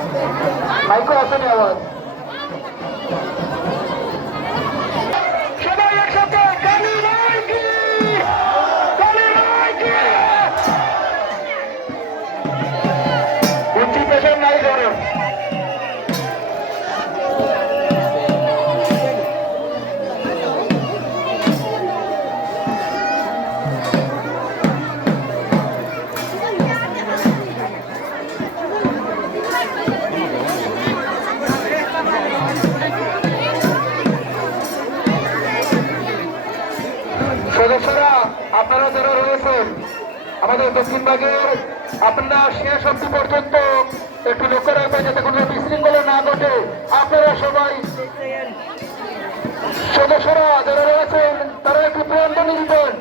ऐकू असं नाही आवाज আপনারা যারা রয়েছেন, আমাদের দক্ষিণবাগের আপনারা শেষ অব্দি পর্যন্ত একটু লক্ষ্য রাখবেন যাতে কোনো বিশৃঙ্খলা না ঘটে। আপনারা সবাই সদস্যরা যারা রয়েছেন, তারা একটু প্রান্তনি দিবেন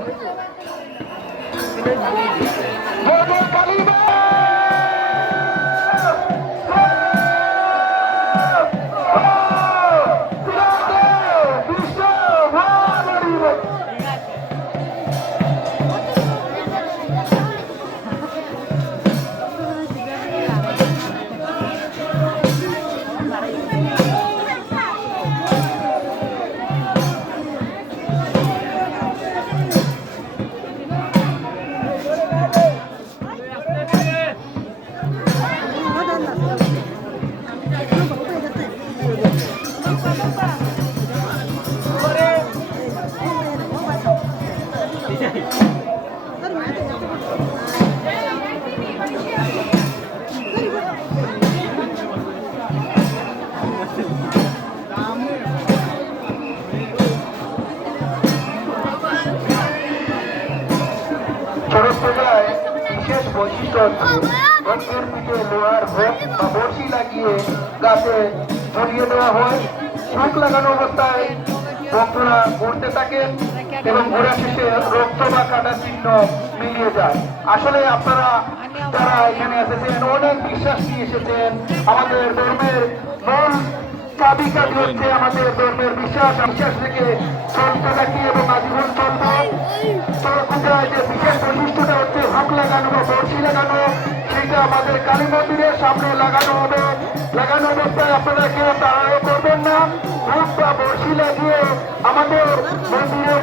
চড়ক বিশেষ বৈশিষ্ট্য ভক্তের পিঠে লোহার বড়শি লাগিয়ে গাছে ঝরিয়ে দেওয়া হয়। শুক লাগানো অবস্থায় ভক্তরা ঘুরতে থাকেন। এবং ঘোরা শেষে রক্ত বা কাটা চিহ্ন মিলিয়ে যায়। আসলে আপনারা যারা এখানে এসেছেন, অনেক বিশ্বাস নিয়ে এসেছেন। আমাদের ধর্মের মূল কাজী হচ্ছে আমাদের ধর্মের বিশ্বাস। বিশ্বাস থেকে চলতে থাকি এবং আজীবন চলবে? চড়ক পূজায় যে বিশেষ বৈশিষ্ট্যটা হচ্ছে হাত লাগানো বা বড়শি লাগানো সেইটা আমাদের কালী মন্দিরের সামনে লাগানো হবে। লাগানো অবস্থায় আপনারা কেউ তাড়াও করবেন না। হুক বা বড়শি লাগিয়ে আমাদের মন্দিরের